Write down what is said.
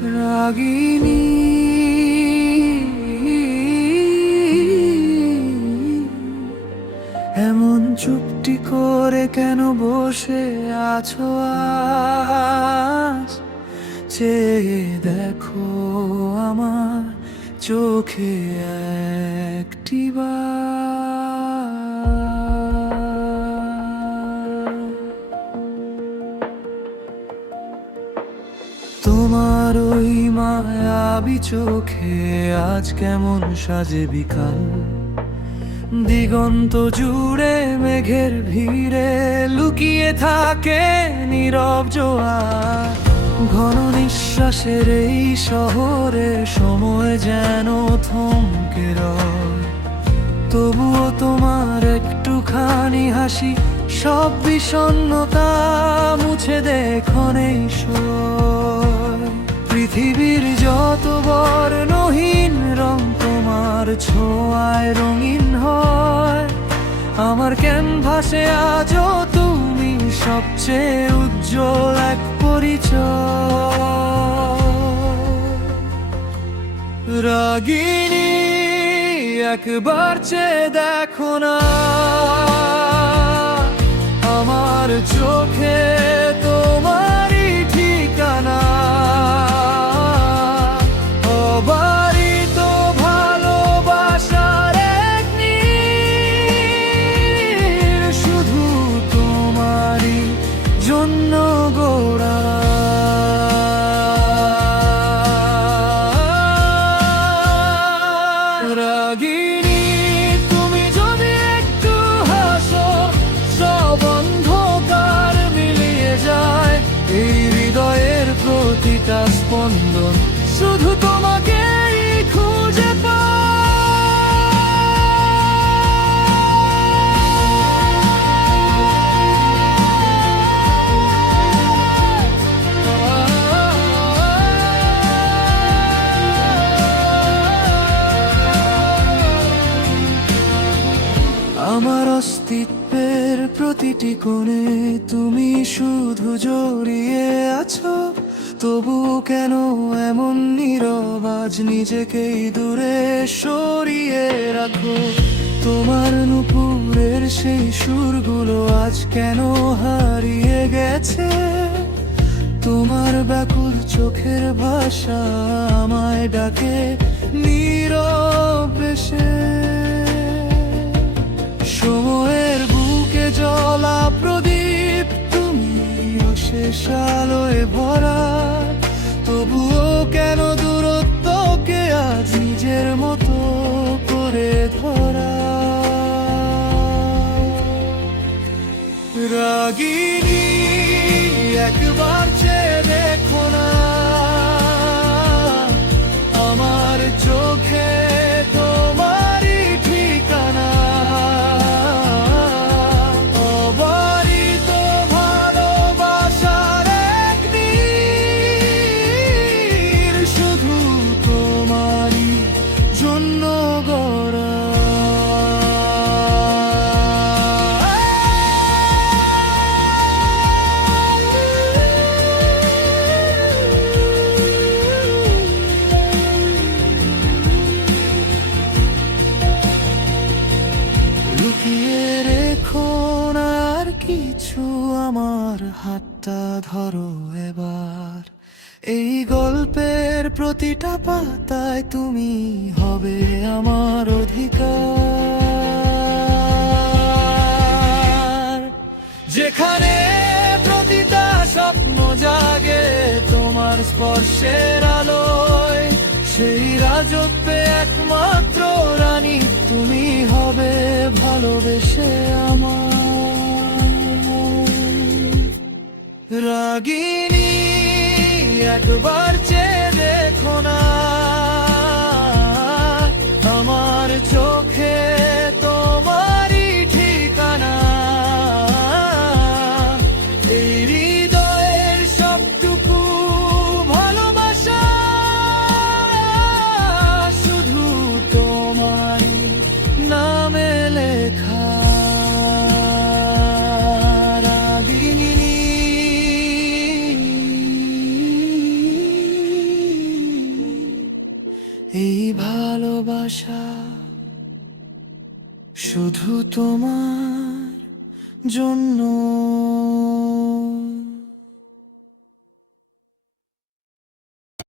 রাগিনী এমন চুপটি করে কেন বসে আছো আজ? চেয়ে দেখো আমার চোখে একটিবার। তোমার ওই মায়াবী চোখে আজ কেমন সাজে বিকাল, দিগন্ত জুড়ে মেঘের ভিড়ে লুকিয়ে থাকে নীরব জোয়ার। ঘন নিঃশ্বাসের এই শহরে সময় যেন থমকে রয়, তবুও তোমার একটুখানি হাসি সব বিষণ্ণতা মুছে দেখনেই সয়। পৃথিবীর যত বর্ণহীন রং তোমার ছোঁয়ায় রঙিন হয়, আমার ক্যানভাসে আজও তুমি সবচেয়ে উজ্জ্বল এক পরিচয়। রাগিনী একবার চেয়ে দেখো না আমার চোখে তোমারই ঠিকানা। অবারিত ভালোবাসার এক নীড়, শুধু তোমারই জন্য গোড়া। রাগিনী তুমি যদি একটু হাসো, সব অন্ধকার মিলিয়ে যায়। এই হৃদয়ের প্রতিটা স্পন্দন শুধু তোমাকেই খুঁজে আমার অস্তিত্বের প্রতিটি কোণে তুমি শুধু জড়িয়ে আছো। তবু কেন এমন নীরব আজ, নিজেকেই দূরে সরিয়ে রাখো। তোমার নুপুরের সেই সুরগুলো আজ কেন হারিয়ে গেছে? তোমার ব্যাকুল চোখের ভাষা আমায় ডাকে নীরব বেশে। সময়ের বুকে জ্বলা প্রদীপ তুমি, অশেষ আলোয় ভরা। তবুও কেন দূরত্বকে আজ নিজের মতো করে ধরা? রাগিনী একবার চেয়ে দেখো না আমার চোখে তোমারই ঠিকানা। অবারিত ভালোবাসার এক নীড়, শুধু তোমারই জন্য গড়া। লুকিয়ে রেখো না আর কিছু, আমার হাতটা ধরো এবার। এই গল্পের প্রতিটা পাতায় তুমি হবে আমার অধিকার। যেখানে প্রতিটা স্বপ্ন জাগে তোমার স্পর্শের আলোয়, সেই রাজত্বে একমাত্র রানী তুমি হবে ভালোবেসে আমার। রাগিনী একবার চেয়ে দেখো না আমার চোখে তোমারই ঠিকানা। এই হৃদয়ের সবটুকু ভালোবাসা শুধু তোমারই নামে লেখা। রাগিনী এই ভালোবাসা শুধু তোমার জন্য।